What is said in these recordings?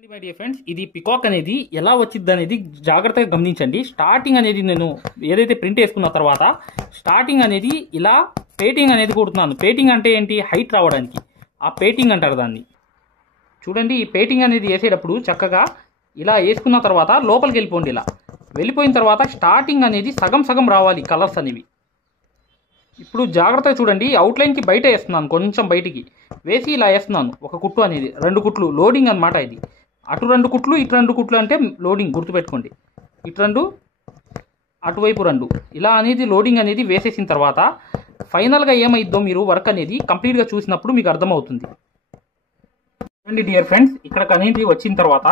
My dear friends, ఇది peacock అనేది ఎలా వచ్చింది అనేది జాగ్రత్తగా గమనించండి. స్టార్టింగ్ అనేది నేను ఏదైతే ప్రింట్ వేసుకున్న తర్వాత స్టార్టింగ్ అనేది ఇలా పేటింగ్ అనేది కుడుతున్నాను. పేటింగ్ అంటే ఏంటి? హైట్ రావడానికి ఆ పేటింగ్ అంటారు దాన్ని. చూడండి, ఈ పేటింగ్ అనేది వేసేటప్పుడు చక్కగా ఇలా వేసుకున్న తర్వాత లోపలికి వెళ్ళిపోండి. ఇలా వెళ్ళిపోయిన తర్వాత స్టార్టింగ్ అనేది సగం సగం రావాలి కలర్స్ అనేవి. ఇప్పుడు జాగ్రత్తగా చూడండి, అవుట్లైన్కి బయట వేస్తున్నాను, కొంచెం బయటికి వేసి ఇలా వేస్తున్నాను. ఒక కుట్టు అనేది 2 కుట్లు లోడింగ్ అనమాట. ఇది అటు 2 కుట్లు ఇటు 2 కుట్లు అంటే లోడింగ్, గుర్తుపెట్టుకోండి. ఇటు 2 అటువైపు 2 ఇలా అనేది లోడింగ్ అనేది వేసేసిన తర్వాత ఫైనల్గా ఏమైద్దో మీరు వర్క్ అనేది కంప్లీట్గా చూసినప్పుడు మీకు అర్థమవుతుంది. చూడండి డియర్ ఫ్రెండ్స్, ఇక్కడ అనేది వచ్చిన తర్వాత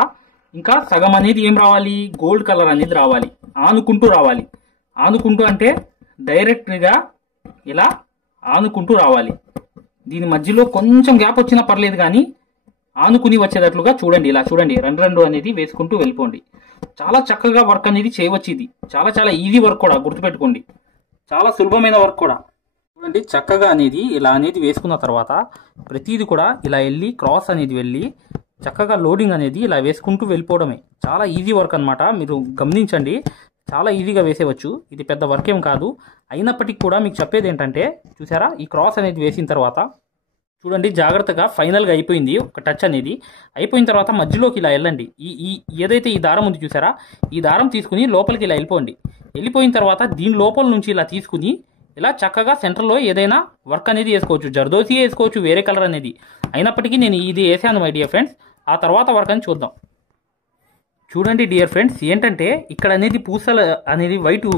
ఇంకా సగం అనేది ఏం రావాలి? గోల్డ్ కలర్ అనేది రావాలి. ఆనుకుంటూ రావాలి. ఆనుకుంటూ అంటే డైరెక్ట్గా ఇలా ఆనుకుంటూ రావాలి. దీని మధ్యలో కొంచెం గ్యాప్ వచ్చినా పర్లేదు, కానీ ఆనుకుని వచ్చేటట్లుగా చూడండి. ఇలా చూడండి, 2 అనేది వేసుకుంటూ వెళ్ళిపోండి. చాలా చక్కగా వర్క్ అనేది చేయవచ్చు. ఇది చాలా చాలా ఈజీ వర్క్ కూడా, గుర్తుపెట్టుకోండి. చాలా సులభమైన వర్క్ కూడా. చూడండి, చక్కగా అనేది ఇలా అనేది వేసుకున్న తర్వాత ప్రతిదీ కూడా ఇలా వెళ్ళి క్రాస్ అనేది వెళ్ళి చక్కగా లోడింగ్ అనేది ఇలా వేసుకుంటూ వెళ్ళిపోవడమే. చాలా ఈజీ వర్క్ అనమాట. మీరు గమనించండి, చాలా ఈజీగా వేసేవచ్చు. ఇది పెద్ద వర్క్ ఏం కాదు. అయినప్పటికీ కూడా మీకు చెప్పేది ఏంటంటే, చూసారా, ఈ క్రాస్ అనేది వేసిన తర్వాత చూడండి జాగ్రత్తగా ఫైనల్గా అయిపోయింది. ఒక టచ్ అనేది అయిపోయిన తర్వాత మధ్యలోకి ఇలా వెళ్ళండి. ఈ ఏదైతే ఈ దారం ఉంది చూసారా, ఈ దారం తీసుకుని లోపలికి ఇలా వెళ్ళిపోండి. వెళ్ళిపోయిన తర్వాత దీని లోపల నుంచి ఇలా తీసుకుని ఇలా చక్కగా సెంటర్లో ఏదైనా వర్క్ అనేది వేసుకోవచ్చు. జర్దోసి వేసుకోవచ్చు, వేరే కలర్ అనేది. అయినప్పటికీ నేను ఇది వేసాను మై డియర్ ఫ్రెండ్స్. ఆ తర్వాత వర్క్ అని చూద్దాం. చూడండి డియర్ ఫ్రెండ్స్, ఏంటంటే ఇక్కడ అనేది పూసలు అనేది వైట్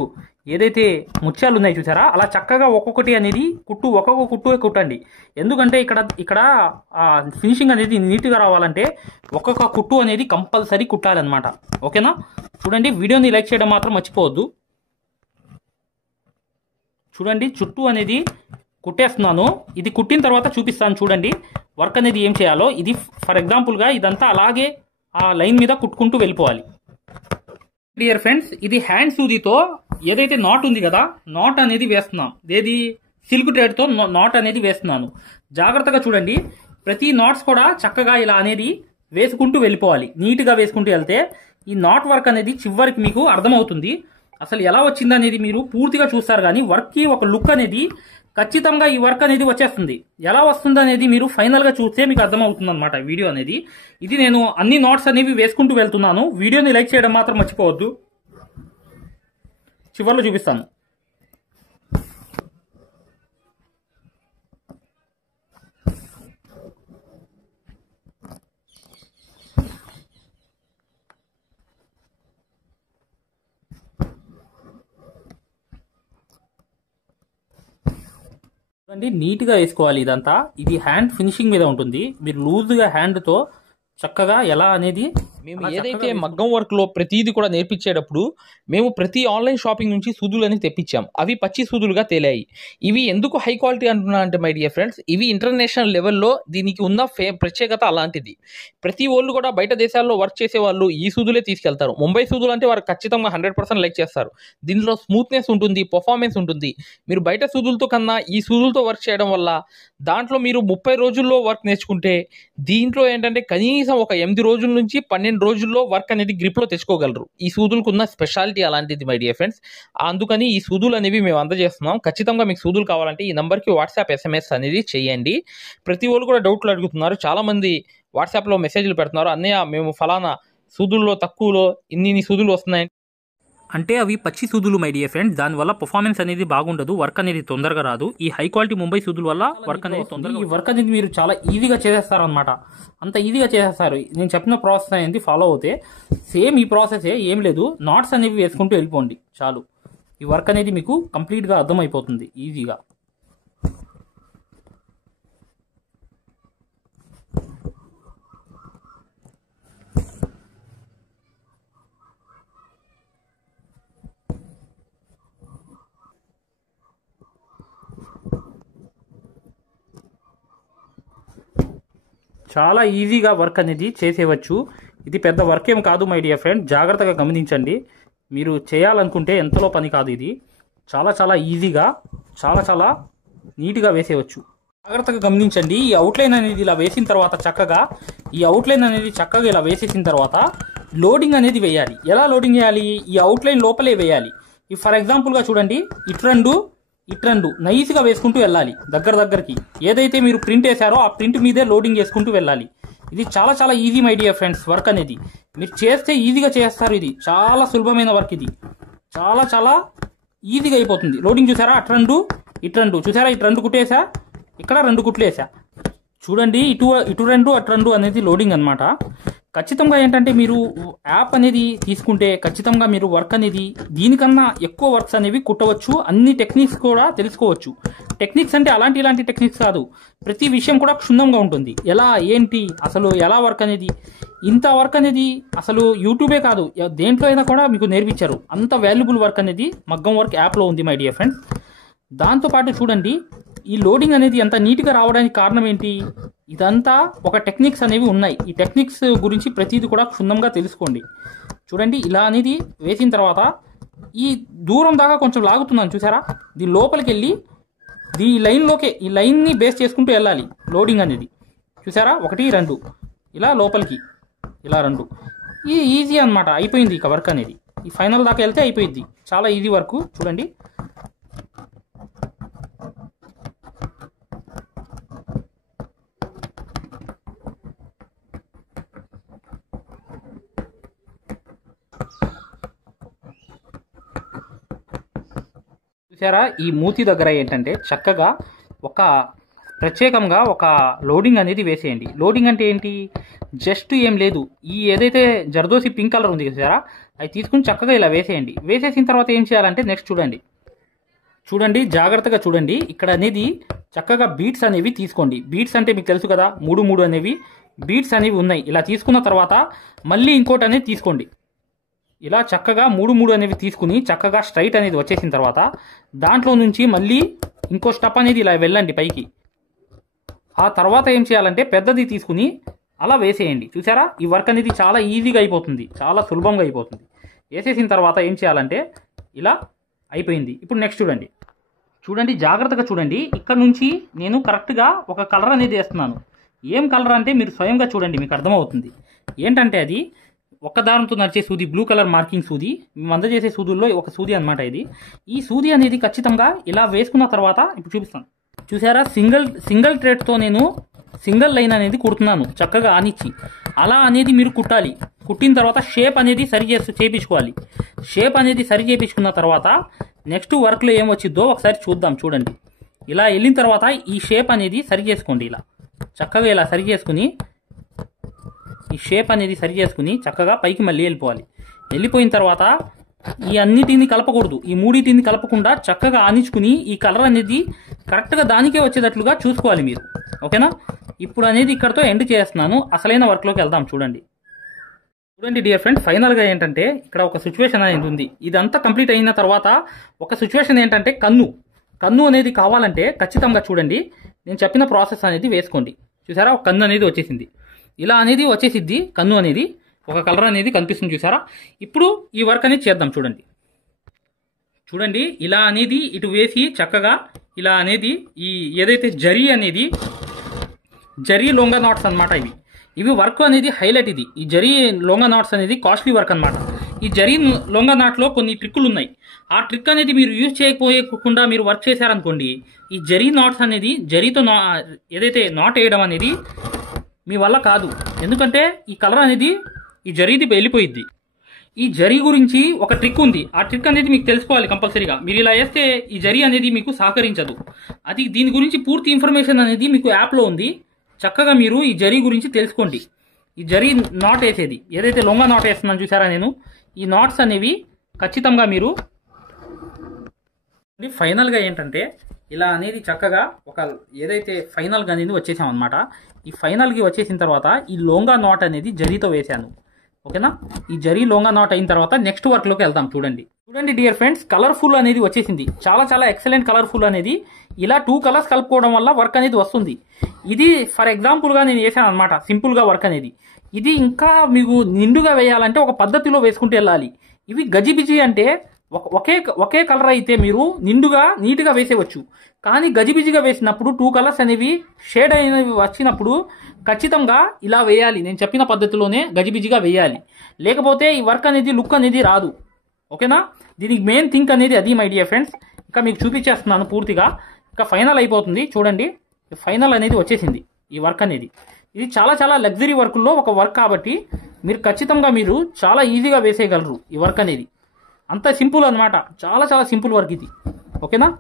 ఏదైతే ముత్యాలు ఉన్నాయి చూసారా, అలా చక్కగా ఒక్కొక్కటి అనేది ఒక్కొక్క కుట్టు కుట్టండి. ఎందుకంటే ఇక్కడ ఫినిషింగ్ అనేది నీట్గా రావాలంటే ఒక్కొక్క కుట్టు అనేది కంపల్సరీ కుట్టాలన్నమాట. ఓకేనా? చూడండి, వీడియోని లైక్ చేయడం మాత్రం మర్చిపోవద్దు. చూడండి, చుట్టూ అనేది కుట్టేస్తున్నాను. ఇది కుట్టిన తర్వాత చూపిస్తాను. చూడండి వర్క్ అనేది ఏం చేయాలో. ఇది ఫర్ ఎగ్జాంపుల్గా ఇదంతా అలాగే ఆ లైన్ మీద కుట్టుకుంటూ వెళ్ళిపోవాలి. డియర్ ఫ్రెండ్స్, ఇది హ్యాండ్ సూదితో ఏదైతే నాట్ ఉంది కదా, నాట్ అనేది వేస్తున్నాం. ఏది? సిల్క్ థ్రెడ్తో నాట్ అనేది వేస్తున్నాను. జాగ్రత్తగా చూడండి, ప్రతి నాట్స్ కూడా చక్కగా ఇలా అనేది వేసుకుంటూ వెళ్ళిపోవాలి. నీట్గా వేసుకుంటూ వెళ్తే ఈ నాట్ వర్క్ అనేది చివరికి మీకు అర్థమవుతుంది. అసలు ఎలా వచ్చింది అనేది మీరు పూర్తిగా చూస్తారు, కానీ వర్క్కి ఒక లుక్ అనేది ఖచ్చితంగా ఈ వర్క్ అనేది వచ్చేస్తుంది. ఎలా వస్తుంది అనేది మీరు ఫైనల్గా చూస్తే మీకు అర్థమవుతుంది అనమాట వీడియో అనేది. ఇది నేను అన్ని నాట్స్ అనేవి వేసుకుంటూ వెళ్తున్నాను. వీడియోని లైక్ చేయడం మాత్రం మర్చిపోవద్దు. చివర్లో చూపిస్తాను. చూడండి, నీట్గా వేసుకోవాలి ఇదంతా. ఇది హ్యాండ్ ఫినిషింగ్ మీద ఉంటుంది. మీరు లూజ్గా హ్యాండ్తో చక్కగా ఎలా అనేది మేము ఏదైతే మగ్గం వర్క్ లో ప్రతిదీ కూడా నేర్పించేటప్పుడు మేము ప్రతి ఆన్లైన్ షాపింగ్ నుంచి సూదులని తెప్పించాం. అవి పచ్చి సూదులుగా తేలాయి. ఇవి ఎందుకు హై క్వాలిటీ అంటున్నా అంటే మై డియర్ ఫ్రెండ్స్, ఇవి ఇంటర్నేషనల్ లెవెల్లో దీనికి ఉన్న ప్రత్యేకత అలాంటిది. ప్రతి వాళ్ళు కూడా బయట దేశాల్లో వర్క్ చేసే వాళ్ళు ఈ సూదులే తీసుకెళ్తారు. ముంబై సూదులు అంటే వారు ఖచ్చితంగా 100% లైక్ చేస్తారు. దీనిలో స్మూత్నెస్ ఉంటుంది, పర్ఫార్మెన్స్ ఉంటుంది. మీరు బయట సూదులతో కన్నా ఈ సూదులతో వర్క్ చేయడం వల్ల దాంట్లో మీరు 30 రోజుల్లో వర్క్ నేర్చుకుంటే దీంట్లో ఏంటంటే కనీసం ఒక 8 రోజుల నుంచి 12 రోజుల్లో వర్క్ అనేది గ్రిప్లో తెచ్చుకోగలరు. ఈ సూదులకు ఉన్న స్పెషాలిటీ అలాంటిది మై డియర్ ఫ్రెండ్స్. అందుకని ఈ సూదులు అనేవి మేము అందజేస్తున్నాం. ఖచ్చితంగా మీకు సూదులు కావాలంటే ఈ నెంబర్కి వాట్సాప్ SMS అనేది చేయండి. ప్రతి వాళ్ళు కూడా డౌట్లు అడుగుతున్నారు. చాలామంది వాట్సాప్లో మెసేజ్లు పెడుతున్నారు, అన్నయ్య మేము ఫలానా సూదుల్లో తక్కువలో ఇన్ని సూదులు వస్తున్నాయి అంటే అవి పచ్చి సూదులు మై డియర్ ఫ్రెండ్స్. దానివల్ల పర్ఫార్మెన్స్ అనేది బాగుండదు, వర్క్ అనేది తొందరగా రాదు. ఈ హై క్వాలిటీ ముంబై సూదుల వల్ల వర్క్ అనేది తొందరగా, ఈ వర్క్ అనేది మీరు చాలా ఈజీగా చేసేస్తారు అనమాట. అంత ఈజీగా చేసేస్తారు. నేను చెప్పిన ప్రాసెస్ అనేది ఫాలో అవుతే సేమ్ ఈ ప్రాసెసే, ఏం లేదు. నాట్స్ అనేవి వేసుకుంటూ వెళ్ళిపోండి చాలు. ఈ వర్క్ అనేది మీకు కంప్లీట్గా అర్థమైపోతుంది ఈజీగా. చాలా ఈజీగా వర్క్ అనేది చేసేవచ్చు. ఇది పెద్ద వర్క్ ఏం కాదు మై డియర్ ఫ్రెండ్. జాగ్రత్తగా గమనించండి. మీరు చేయాలనుకుంటే ఎంతలో పని కాదు. ఇది చాలా చాలా ఈజీగా చాలా చాలా నీట్గా వేసేయవచ్చు. జాగ్రత్తగా గమనించండి. ఈ అవుట్లైన్ అనేది ఇలా వేసిన తర్వాత చక్కగా ఇలా వేసేసిన తర్వాత లోడింగ్ అనేది వేయాలి. ఎలా లోడింగ్ వేయాలి? ఈ అవుట్లైన్ లోపలే వేయాలి. ఈ ఫర్ ఎగ్జాంపుల్గా చూడండి, ఇట్రండు నైస్గా వేసుకుంటూ వెళ్ళాలి. దగ్గరికి ఏదైతే మీరు ప్రింట్ వేశారో ఆ ప్రింట్ మీదే లోడింగ్ వేసుకుంటూ వెళ్ళాలి. ఇది చాలా చాలా easy my dear friends. Work అనేది మీరు చేస్తే ఈజీగా చేస్తారు. ఇది చాలా సులభమైన వర్క్. ఇది చాలా చాలా ఈజీగా అయిపోతుంది. లోడింగ్ చూసారా? ఇట్రండు చూసారా? ఇటు 2 కుట్టేసా, ఇక్కడ 2 కుట్లు వేసా. చూడండి, ఇటు 2 అటు 2 అనేది లోడింగ్ అనమాట. ఖచ్చితంగా ఏంటంటే మీరు యాప్ అనేది తీసుకుంటే ఖచ్చితంగా మీరు వర్క్ అనేది దీనికన్నా ఎక్కువ వర్క్స్ అనేవి కుట్టవచ్చు. అన్ని టెక్నిక్స్ కూడా తెలుసుకోవచ్చు. టెక్నిక్స్ అంటే ఇలాంటి టెక్నిక్స్ కాదు, ప్రతి విషయం కూడా క్షుణ్ణంగా ఉంటుంది. ఎలా ఏంటి అసలు ఎలా వర్క్ అనేది, ఇంత వర్క్ అనేది అసలు యూట్యూబే కాదు దేంట్లో అయినా కూడా మీకు నేర్పించారు. అంత వాల్యుబుల్ వర్క్ అనేది మగ్గం వర్క్ యాప్లో ఉంది మై డియర్ ఫ్రెండ్స్. దాంతోపాటు చూడండి, ఈ లోడింగ్ అనేది ఎంత నీట్గా రావడానికి కారణం ఏంటి? ఇదంతా ఒక టెక్నిక్స్ అనేవి ఉన్నాయి. ఈ టెక్నిక్స్ గురించి ప్రతిదీ కూడా క్షుణ్ణంగా తెలుసుకోండి. చూడండి, ఇలా అనేది వేసిన తర్వాత ఈ దూరం దాకా కొంచెం లాగుతున్నాను చూసారా? దీని లోపలికి వెళ్ళి ఈ లైన్ని బేస్ చేసుకుంటూ వెళ్ళాలి. లోడింగ్ అనేది చూసారా? 1 2 ఇలా లోపలికి ఇలా 2. ఇది ఈజీ అనమాట. అయిపోయింది ఇక వర్క్ అనేది. ఈ ఫైనల్ దాకా వెళ్తే అయిపోయింది. చాలా ఈజీ వర్క్. చూడండి, చూసారా? ఈ మూతి దగ్గర ఏంటంటే చక్కగా ప్రత్యేకంగా ఒక లోడింగ్ అనేది వేసేయండి. లోడింగ్ అంటే ఏంటి? జస్ట్ ఏం లేదు, ఈ ఏదైతే జర్దోసి పింక్ కలర్ ఉంది చూసారా? అది తీసుకుని చక్కగా ఇలా వేసేయండి. వేసేసిన తర్వాత ఏం చేయాలంటే నెక్స్ట్ చూడండి జాగ్రత్తగా చూడండి. ఇక్కడ అనేది చక్కగా బీట్స్ అనేవి తీసుకోండి. బీట్స్ అంటే మీకు తెలుసు కదా, 3 అనేవి బీట్స్ అనేవి ఉన్నాయి. ఇలా తీసుకున్న తర్వాత మళ్ళీ ఇంకోటి అనేది తీసుకోండి. ఇలా చక్కగా 3 అనేవి తీసుకుని చక్కగా స్ట్రైట్ అనేది వచ్చేసిన తర్వాత దాంట్లో నుంచి మళ్ళీ ఇంకో స్టెప్ అనేది ఇలా వెళ్ళండి పైకి. ఆ తర్వాత ఏం చేయాలంటే పెద్దది తీసుకుని అలా వేసేయండి. చూసారా? ఈ వర్క్ అనేది చాలా ఈజీగా అయిపోతుంది, చాలా సులభంగా అయిపోతుంది. వేసేసిన తర్వాత ఏం చేయాలంటే ఇలా అయిపోయింది. ఇప్పుడు నెక్స్ట్ చూడండి జాగ్రత్తగా చూడండి. ఇక్కడ నుంచి నేను కరెక్ట్గా ఒక కలర్ అనేది వేస్తున్నాను. ఏం కలర్ అంటే మీరు స్వయంగా చూడండి, మీకు అర్థమవుతుంది. ఏంటంటే అది ఒక్క దారంతో నడిచే సూది, బ్లూ కలర్ మార్కింగ్ సూది, మేము అందజేసే సూదుల్లో ఒక సూది అనమాట ఇది. ఈ సూది అనేది ఖచ్చితంగా ఇలా వేసుకున్న తర్వాత ఇప్పుడు చూపిస్తాను. చూసారా? సింగిల్ థ్రెడ్తో నేను సింగిల్ లైన్ అనేది కుడుతున్నాను చక్కగా ఆనిచ్చి. అలా అనేది మీరు కుట్టాలి. కుట్టిన తర్వాత షేప్ అనేది చేయించుకోవాలి. షేప్ అనేది సరి చేయించుకున్న తర్వాత నెక్స్ట్ వర్క్లో ఏం వచ్చిద్దో ఒకసారి చూద్దాం. చూడండి, ఇలా వెళ్ళిన తర్వాత ఈ షేప్ అనేది సరి చేసుకోండి. ఇలా చక్కగా ఇలా సరి చేసుకుని ఈ షేప్ అనేది సరి చేసుకుని చక్కగా పైకి మళ్ళీ వెళ్ళిపోవాలి. వెళ్ళిపోయిన తర్వాత ఈ అన్నిటిని కలపకూడదు, ఈ మూడింటిని కలపకుండా చక్కగా ఆనించుకుని ఈ కలర్ అనేది కరెక్ట్గా దానికే వచ్చేటట్లుగా చూసుకోవాలి మీరు. ఓకేనా? ఇప్పుడు అనేది ఇక్కడతో ఎండ్ చేస్తున్నాను. అసలైన వర్క్లోకి వెళ్దాం. చూడండి డియర్ ఫ్రెండ్స్, ఫైనల్గా ఏంటంటే ఇక్కడ ఒక సిచ్యువేషన్ అనేది ఉంది. ఇదంతా కంప్లీట్ అయిన తర్వాత ఒక సిచ్యువేషన్ ఏంటంటే కన్ను అనేది కావాలంటే ఖచ్చితంగా చూడండి, నేను చెప్పిన ప్రాసెస్ అనేది వేసుకోండి. చూసారా? ఒక కన్ను అనేది వచ్చేసింది. ఇలా అనేది వచ్చేసిద్ది. కన్ను అనేది ఒక కలర్ అనేది కనిపిస్తుంది చూసారా? ఇప్పుడు ఈ వర్క్ అనేది చేద్దాం. చూడండి ఇలా అనేది ఇటు వేసి చక్కగా ఇలా అనేది ఈ ఏదైతే జరీ లొంగా నాట్స్ అనమాట. ఇవి వర్క్ అనేది హైలైట్. ఈ జరీ లొంగా నాట్స్ అనేది కాస్ట్లీ వర్క్ అనమాట. ఈ జరీ లొంగా నాట్లో కొన్ని ట్రిక్కులు ఉన్నాయి. ఆ ట్రిక్ అనేది మీరు యూజ్ చేయకపోకుండా మీరు వర్క్ చేశారనుకోండి, ఈ జరీ నాట్స్ అనేది జరీతో ఏదైతే నాట్ వేయడం అనేది మీ వల్ల కాదు. ఎందుకంటే ఈ కలర్ అనేది ఈ జరీది వెళ్ళిపోయిద్ది. ఈ జరీ గురించి ఒక ట్రిక్ ఉంది. ఆ ట్రిక్ అనేది మీకు తెలుసుకోవాలి కంపల్సరీగా. మీరు ఇలా వేస్తే ఈ జరీ అనేది మీకు సహకరించదు. దీని గురించి పూర్తి ఇన్ఫర్మేషన్ అనేది మీకు యాప్లో ఉంది. చక్కగా మీరు ఈ జరీ గురించి తెలుసుకోండి. ఈ జరీ నాట్ వేసేది ఏదైతే లొంగా నాట్ వేస్తున్నాను చూసారా నేను, ఈ నాట్స్ అనేవి ఖచ్చితంగా మీరు ఫైనల్గా ఏంటంటే ఇలా అనేది చక్కగా ఒక ఏదైతే ఫైనల్గా అనేది వచ్చేసాం అనమాట. ఈ ఫైనల్కి వచ్చేసిన తర్వాత ఈ లొంగా నాట్ అనేది జరీతో వేశాను. ఓకేనా? ఈ జరీ లొంగా నాట్ అయిన తర్వాత నెక్స్ట్ వర్క్లోకి వెళ్దాం. చూడండి డియర్ ఫ్రెండ్స్, కలర్ఫుల్ అనేది వచ్చేసింది. చాలా చాలా ఎక్సలెంట్ కలర్ఫుల్ అనేది. ఇలా 2 కలర్స్ కలుపుకోవడం వల్ల వర్క్ అనేది వస్తుంది. ఇది ఫర్ ఎగ్జాంపుల్గా నేను వేసాను అనమాట, సింపుల్గా వర్క్ అనేది. ఇది ఇంకా మీకు నిండుగా వేయాలంటే ఒక పద్ధతిలో వేసుకుంటూ వెళ్ళాలి. ఇవి గజిబిజి అంటే ఒకే కలర్ అయితే మీరు నిండుగా నీట్గా వేసేవచ్చు. కానీ గజిబిజిగా వేసినప్పుడు 2 కలర్స్ అనేవి షేడ్ అయినవి వచ్చినప్పుడు ఖచ్చితంగా ఇలా వేయాలి. నేను చెప్పిన పద్ధతిలోనే గజిబిజిగా వేయాలి, లేకపోతే ఈ వర్క్ అనేది లుక్ అనేది రాదు. ఓకేనా? దీనికి మెయిన్ థింక్ అనేది అది మై డియర్ ఫ్రెండ్స్. ఇంకా మీకు చూపించేస్తున్నాను పూర్తిగా. ఇంకా ఫైనల్ అయిపోతుంది చూడండి. ఫైనల్ అనేది వచ్చేసింది ఈ వర్క్ అనేది. ఇది చాలా చాలా లగ్జరీ వర్కుల్లో ఒక వర్క్ కాబట్టి మీరు ఖచ్చితంగా మీరు చాలా ఈజీగా వేసేయగలరు ఈ వర్క్ అనేది. అంత సింపుల్ అనమాట, చాలా చాలా సింపుల్ వర్క్ ఇది. ఓకేనా?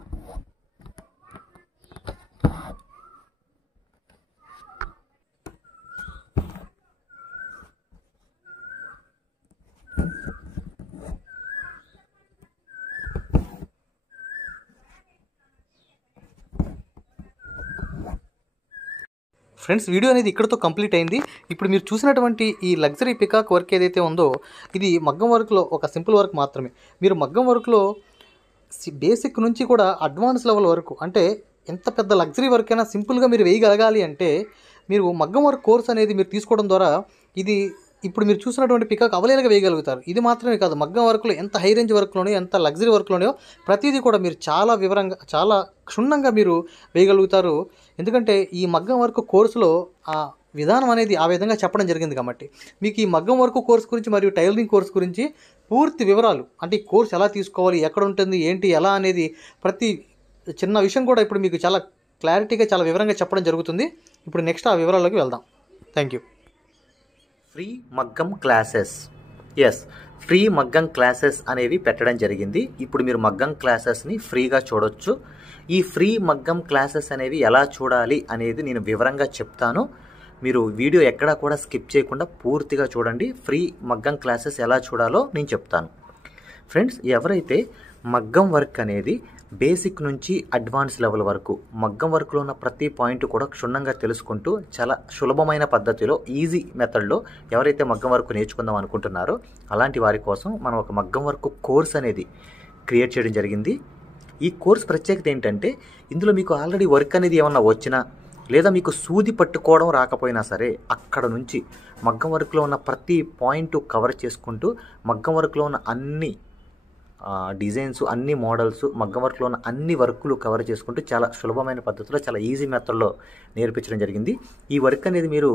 ఫ్రెండ్స్, వీడియో అనేది ఇక్కడతో కంప్లీట్ అయింది. ఇప్పుడు మీరు చూసినటువంటి ఈ లగ్జరీ పికాక్ వర్క్ ఏదైతే ఉందో ఇది మగ్గం వర్క్లో ఒక సింపుల్ వర్క్ మాత్రమే. మీరు మగ్గం వర్క్లో బేసిక్ నుంచి కూడా అడ్వాన్స్ లెవెల్ వరకు, అంటే ఎంత పెద్ద లగ్జరీ వర్క్ అయినా సింపుల్గా మీరు వేయగలగాలి అంటే మీరు మగ్గం వర్క్ కోర్స్ అనేది మీరు తీసుకోవడం ద్వారా ఇది ఇప్పుడు మీరు చూసినటువంటి పికాక్ అవలేలుగా వేయగలుగుతారు. ఇది మాత్రమే కాదు, మగ్గం వర్క్లో ఎంత హై రేంజ్ వర్క్లోనే ఎంత లగ్జరీ వర్క్లోనే ప్రతిదీ కూడా మీరు చాలా వివరంగా చాలా క్షుణ్ణంగా మీరు వేయగలుగుతారు. ఎందుకంటే ఈ మగ్గం వర్క్ కోర్సులో ఆ విధానం అనేది ఆ విధంగా చెప్పడం జరిగింది కాబట్టి మీకు ఈ మగ్గం వర్క్ కోర్స్ గురించి మరియు టైలరింగ్ కోర్స్ గురించి పూర్తి వివరాలు, అంటే ఈ కోర్స్ ఎలా తీసుకోవాలి, ఎక్కడ ఉంటుంది, ఏంటి, ఎలా అనేది ప్రతి చిన్న విషయం కూడా ఇప్పుడు మీకు చాలా క్లారిటీగా చాలా వివరంగా చెప్పడం జరుగుతుంది. ఇప్పుడు నెక్స్ట్ ఆ వివరాల్లోకి వెళ్దాం. Thank you. ఫ్రీ మగ్గం క్లాసెస్. ఎస్, ఫ్రీ మగ్గం క్లాసెస్ అనేవి పెట్టడం జరిగింది. ఇప్పుడు మీరు మగ్గం క్లాసెస్ని ఫ్రీగా చూడొచ్చు. ఈ ఫ్రీ మగ్గం క్లాసెస్ అనేవి ఎలా చూడాలి అనేది నేను వివరంగా చెప్తాను. మీరు వీడియో ఎక్కడా కూడా స్కిప్ చేయకుండా పూర్తిగా చూడండి. ఫ్రీ మగ్గం క్లాసెస్ ఎలా చూడాలో నేను చెప్తాను. ఫ్రెండ్స్, ఎవరైతే మగ్గం వర్క్ అనేది బేసిక్ నుంచి అడ్వాన్స్ లెవెల్ వరకు మగ్గం వర్క్లో ఉన్న ప్రతి పాయింట్ కూడా క్షుణ్ణంగా తెలుసుకుంటూ చాలా సులభమైన పద్ధతిలో ఈజీ మెథడ్లో ఎవరైతే మగ్గం వర్క్ నేర్చుకుందాం అనుకుంటున్నారో అలాంటి వారి కోసం మనం ఒక మగ్గం వర్క్ కోర్స్ అనేది క్రియేట్ చేయడం జరిగింది. ఈ కోర్స్ ప్రత్యేకత ఏంటంటే ఇందులో మీకు ఆల్రెడీ వర్క్ అనేది ఏమన్నా వచ్చినా లేదా మీకు సూది పట్టుకోవడం రాకపోయినా సరే అక్కడ నుంచి మగ్గం వర్క్లో ఉన్న ప్రతి పాయింట్ కవర్ చేసుకుంటూ మగ్గం వర్క్లో ఉన్న అన్ని డిజైన్స్, అన్ని మోడల్స్, మగ్గం వర్క్లో ఉన్న అన్ని వర్కులు కవర్ చేసుకుంటూ చాలా సులభమైన పద్ధతిలో చాలా ఈజీ మెథడ్లో నేర్పించడం జరిగింది. ఈ వర్క్ అనేది మీరు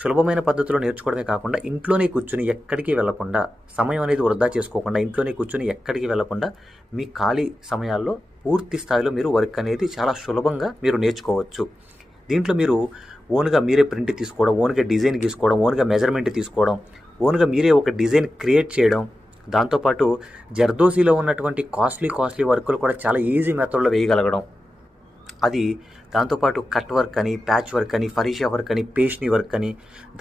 సులభమైన పద్ధతిలో నేర్చుకోవడమే కాకుండా ఇంట్లోనే కూర్చుని ఎక్కడికి వెళ్లకుండా, సమయం అనేది వృధా చేసుకోకుండా ఇంట్లోనే కూర్చుని ఎక్కడికి వెళ్లకుండా మీ ఖాళీ సమయాల్లో పూర్తి స్థాయిలో మీరు వర్క్ అనేది చాలా సులభంగా మీరు నేర్చుకోవచ్చు. దీంట్లో మీరు ఓన్గా మీరే ప్రింట్ తీసుకోవడం, ఓన్గా డిజైన్ గీసుకోవడం, ఓన్గా మెజర్మెంట్ తీసుకోవడం, ఓన్గా మీరే ఒక డిజైన్ క్రియేట్ చేయడం, దాంతోపాటు జర్దోసీలో ఉన్నటువంటి కాస్ట్లీ వర్కులు కూడా చాలా ఈజీ మెథడ్లో వేయగలగడం, అది దాంతోపాటు కట్ వర్క్ అని, ప్యాచ్ వర్క్ అని, ఫరీషా వర్క్ అని, పేష్ని వర్క్ అని,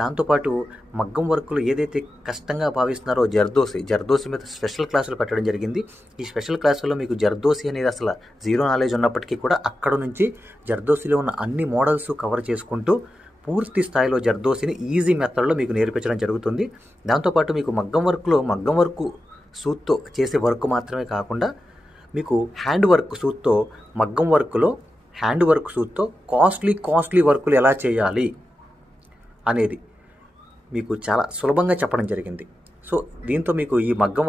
దాంతోపాటు మగ్గం వర్కులు ఏదైతే కష్టంగా భావిస్తున్నారో జర్దోసి మీద స్పెషల్ క్లాసులు పెట్టడం జరిగింది. ఈ స్పెషల్ క్లాసుల్లో మీకు జర్దోసి అనేది అసలు జీరో నాలెడ్జ్ ఉన్నప్పటికీ కూడా అక్కడ నుంచి జర్దోసిలో ఉన్న అన్ని మోడల్స్ కవర్ చేసుకుంటూ పూర్తి స్థాయిలో జర్దోసిని ఈజీ మెథడ్లో మీకు నేర్పించడం జరుగుతుంది. దాంతోపాటు మీకు మగ్గం వర్క్ సూత్తో చేసే వర్క్ మాత్రమే కాకుండా మీకు హ్యాండ్ వర్క్ సూత్తో మగ్గం వర్క్లో హ్యాండ్ వర్క్ సూత్తో కాస్ట్లీ వర్కులు ఎలా చేయాలి అనేది మీకు చాలా సులభంగా చెప్పడం జరిగింది. సో దీంతో మీకు ఈ మగ్గం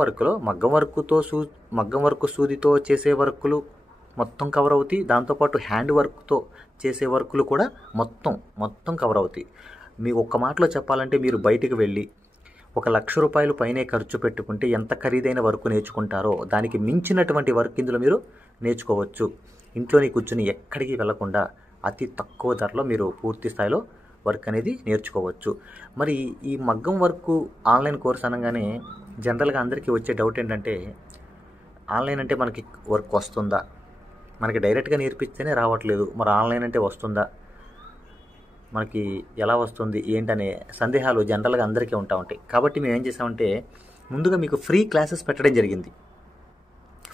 వర్క్ సూదితో చేసే వర్కులు మొత్తం కవర్ అవుతాయి. దాంతోపాటు హ్యాండ్ వర్క్తో చేసే వర్కులు కూడా మొత్తం కవర్ అవుతాయి. మీకు ఒక్క మాటలో చెప్పాలంటే మీరు బయటికి వెళ్ళి 1,00,000 రూపాయలు పైనే ఖర్చు పెట్టుకుంటే ఎంత ఖరీదైన వర్క్ నేర్చుకుంటారో దానికి మించినటువంటి వర్క్ ఇందులో మీరు నేర్చుకోవచ్చు. ఇంట్లోనే కూర్చుని ఎక్కడికి వెళ్లకుండా అతి తక్కువ ధరలో మీరు పూర్తి స్థాయిలో వర్క్ అనేది నేర్చుకోవచ్చు. మరి ఈ మగ్గం వర్క్ ఆన్లైన్ కోర్స్ అనగానే జనరల్గా అందరికీ వచ్చే డౌట్ ఏంటంటే ఆన్లైన్ అంటే మనకి వర్క్ వస్తుందా, మనకి డైరెక్ట్గా నేర్పిస్తేనే రావట్లేదు, మరి ఆన్లైన్ అంటే వస్తుందా, మనకి ఎలా వస్తుంది ఏంటనే సందేహాలు జనరల్గా అందరికీ ఉంటాయి. కాబట్టి మేము ఏం చేసామంటే ముందుగా మీకు ఫ్రీ క్లాసెస్ పెట్టడం జరిగింది.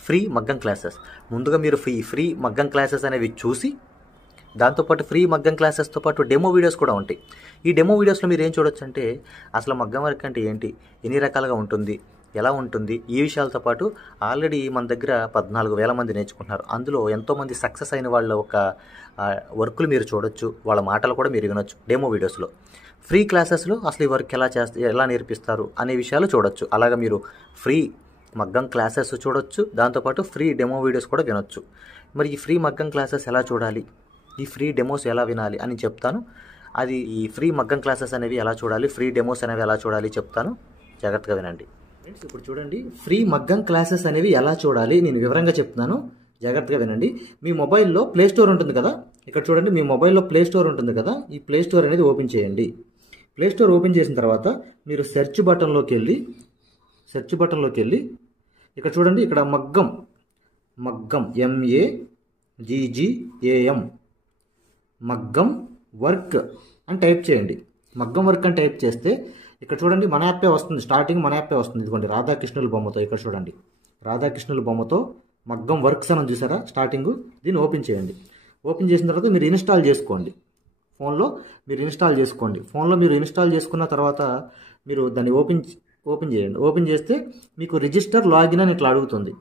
ఫ్రీ మగ్గం క్లాసెస్ ముందుగా మీరు ఫ్రీ మగ్గం క్లాసెస్ అనేవి చూసి దాంతోపాటు ఫ్రీ మగ్గం క్లాసెస్తో పాటు డెమో వీడియోస్ కూడా ఉంటాయి. ఈ డెమో వీడియోస్లో మీరు ఏం చూడొచ్చు అంటే అసలు మగ్గం వర్క్ అంటే ఏంటి, ఎన్ని రకాలుగా ఉంటుంది, ఎలా ఉంటుంది, ఈ విషయాలతో పాటు ఆల్రెడీ మన దగ్గర 14,000 మంది నేర్చుకుంటున్నారు. అందులో ఎంతోమంది సక్సెస్ అయిన వాళ్ళ ఒక వర్కులు మీరు చూడొచ్చు, వాళ్ళ మాటలు కూడా మీరు వినొచ్చు డెమో వీడియోస్లో. ఫ్రీ క్లాసెస్లో అసలు ఈ వర్క్ ఎలా నేర్పిస్తారు అనే విషయాలు చూడొచ్చు. అలాగా మీరు ఫ్రీ మగ్గం క్లాసెస్ చూడొచ్చు, దాంతోపాటు ఫ్రీ డెమో వీడియోస్ కూడా వినొచ్చు. మరి ఈ ఫ్రీ మగ్గం క్లాసెస్ ఎలా చూడాలి, ఈ ఫ్రీ డెమోస్ ఎలా వినాలి అని చెప్తాను. అది ఈ ఫ్రీ మగ్గం క్లాసెస్ అనేవి ఎలా చూడాలి, ఫ్రీ డెమోస్ అనేవి ఎలా చూడాలి చెప్తాను, జాగ్రత్తగా వినండి. ఫ్రెండ్స్ ఇప్పుడు చూడండి, ఫ్రీ మగ్గం క్లాసెస్ అనేవి ఎలా చూడాలి నేను వివరంగా చెప్తున్నాను, జాగ్రత్తగా వినండి. మీ మొబైల్లో ప్లే స్టోర్ ఉంటుంది కదా, ఇక్కడ చూడండి మీ మొబైల్లో ప్లే స్టోర్ ఉంటుంది కదా, ఈ ప్లే స్టోర్ అనేది ఓపెన్ చేయండి. ప్లే స్టోర్ ఓపెన్ చేసిన తర్వాత మీరు సెర్చ్ బటన్లోకి వెళ్ళి ఇక్కడ చూడండి, ఇక్కడ మగ్గం MAGGAM మగ్గం వర్క్ అని టైప్ చేయండి. మగ్గం వర్క్ అని టైప్ చేస్తే ఇక్కడ చూడండి మన యాప్పే వస్తుంది, స్టార్టింగ్ మన యాప్పే వస్తుంది. ఇదిగోండి రాధాకృష్ణుల బొమ్మతో, ఇక్కడ చూడండి రాధాకృష్ణుల బొమ్మతో మగ్గం వర్క్స్ అని చూసారా స్టార్టింగ్. దీన్ని ఓపెన్ చేయండి. ఓపెన్ చేసిన తర్వాత మీరు ఇన్స్టాల్ చేసుకోండి. ఫోన్లో మీరు ఇన్స్టాల్ చేసుకున్న తర్వాత మీరు దాన్ని ఓపెన్ చేయండి. ఓపెన్ చేస్తే మీకు రిజిస్టర్ లాగిన్ అని ఇట్లా అడుగుతుంది.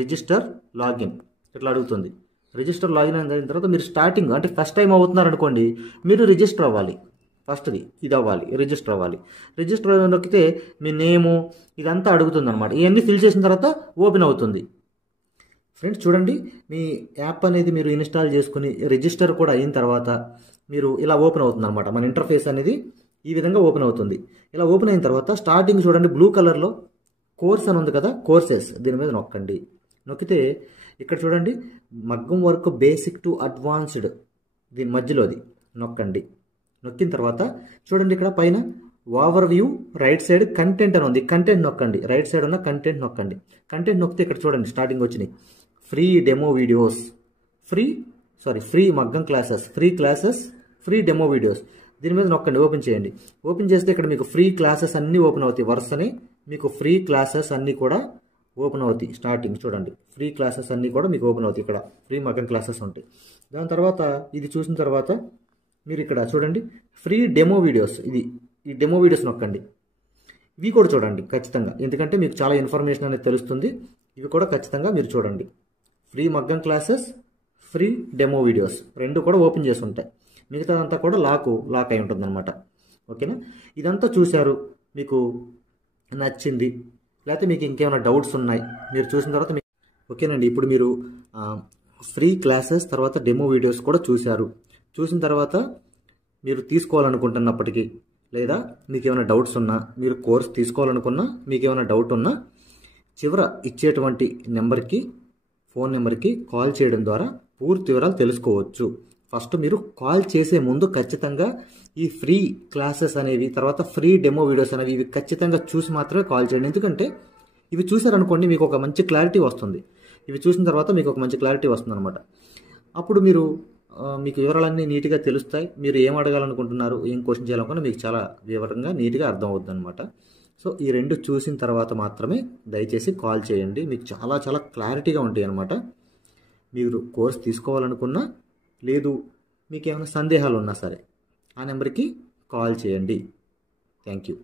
రిజిస్టర్ లాగిన్ అయిన తర్వాత మీరు స్టార్టింగ్ అంటే ఫస్ట్ టైం అవుతున్నారు అనుకోండి, మీరు రిజిస్టర్ అవ్వాలి. ఫస్ట్ది ఇది అవ్వాలి, రిజిస్టర్ అవ్వాలి. రిజిస్టర్ నొక్కితే మీ నేము ఇదంతా అడుగుతుంది అనమాట. ఇవన్నీ ఫిల్ చేసిన తర్వాత ఓపెన్ అవుతుంది. ఫ్రెండ్స్ చూడండి, మీ యాప్ అనేది మీరు ఇన్స్టాల్ చేసుకుని రిజిస్టర్ కూడా అయిన తర్వాత మీరు ఇలా ఓపెన్ అవుతుంది అనమాట. మన ఇంటర్ఫేస్ అనేది ఈ విధంగా ఓపెన్ అవుతుంది. ఇలా ఓపెన్ అయిన తర్వాత స్టార్టింగ్ చూడండి బ్లూ కలర్లో కోర్స్ అని ఉంది కదా, కోర్సెస్, దీని మీద నొక్కండి. నొక్కితే ఇక్కడ చూడండి మగ్గం వర్క్ బేసిక్ టు అడ్వాన్స్డ్, దీని మధ్యలోది నొక్కండి. నొక్కిన తర్వాత చూడండి ఇక్కడ పైన over view right side content అని ఉంది, కంటెంట్ నొక్కండి. రైట్ సైడ్ ఉన్న కంటెంట్ నొక్కండి. కంటెంట్ నొక్కితే ఇక్కడ చూడండి స్టార్టింగ్ వచ్చినాయి ఫ్రీ డెమో వీడియోస్, ఫ్రీ మగ్గం క్లాసెస్, ఫ్రీ డెమో వీడియోస్. దీని మీద నొక్కండి, ఓపెన్ చేయండి. ఓపెన్ చేస్తే ఇక్కడ మీకు ఫ్రీ క్లాసెస్ అన్నీ ఓపెన్ అవుతాయి. వరుసనే మీకు ఫ్రీ క్లాసెస్ అన్నీ కూడా ఓపెన్ అవుతాయి. స్టార్టింగ్ చూడండి ఫ్రీ క్లాసెస్ అన్నీ కూడా మీకు ఓపెన్ అవుతాయి. ఇక్కడ ఫ్రీ మగ్గం క్లాసెస్ ఉంటాయి. దాని తర్వాత ఇది చూసిన తర్వాత మీరు ఇక్కడ చూడండి ఫ్రీ డెమో వీడియోస్, ఈ డెమో వీడియోస్ నొక్కండి. ఇవి కూడా చూడండి ఖచ్చితంగా, ఎందుకంటే మీకు చాలా ఇన్ఫర్మేషన్ అనేది తెలుస్తుంది. ఇవి కూడా ఖచ్చితంగా మీరు చూడండి. ఫ్రీ మగ్గం క్లాసెస్, ఫ్రీ డెమో వీడియోస్ రెండు కూడా ఓపెన్ చేసి ఉంటాయి. మిగతాదంతా కూడా లాక్ అయి ఉంటుంది అనమాట. ఓకేనా, ఇదంతా చూశారు, మీకు నచ్చింది, లేకపోతే మీకు ఇంకేమైనా డౌట్స్ ఉన్నాయి మీరు చూసిన తర్వాత ఓకేనండి. ఇప్పుడు మీరు ఫ్రీ క్లాసెస్ తర్వాత డెమో వీడియోస్ కూడా చూసిన తర్వాత మీరు తీసుకోవాలనుకుంటున్నప్పటికీ, లేదా మీకు ఏమైనా డౌట్స్ ఉన్నా, మీరు కోర్స్ తీసుకోవాలనుకున్నా, మీకు ఏమైనా డౌట్ ఉన్నా చివర ఇచ్చేటువంటి ఫోన్ నెంబర్కి కాల్ చేయడం ద్వారా పూర్తి వివరాలు తెలుసుకోవచ్చు. ఫస్ట్ మీరు కాల్ చేసే ముందు ఖచ్చితంగా ఈ ఫ్రీ క్లాసెస్ అనేవి, తర్వాత ఫ్రీ డెమో వీడియోస్ అనేవి ఇవి ఖచ్చితంగా చూసి మాత్రమే కాల్ చేయండి. ఎందుకంటే ఇవి చూసారనుకోండి మీకు ఒక మంచి క్లారిటీ వస్తుంది. ఇవి చూసిన తర్వాత మీకు ఒక మంచి క్లారిటీ వస్తుంది అనమాట. అప్పుడు మీకు వివరాలన్నీ నీట్గా తెలుస్తాయి. మీరు ఏం అడగాలనుకుంటున్నారు, ఏం క్వశ్చన్ చేయాలనుకున్నా మీకు చాలా వివరంగా నీట్గా అర్థం అవుతుంది అనమాట. సో ఈ రెండు చూసిన తర్వాత మాత్రమే దయచేసి కాల్ చేయండి. మీకు చాలా చాలా క్లారిటీగా ఉంటాయి అనమాట. మీరు కోర్స్ తీసుకోవాలనుకున్నా, లేదు మీకు ఏమైనా సందేహాలు ఉన్నా సరే ఆ నెంబర్కి కాల్ చేయండి. Thank you.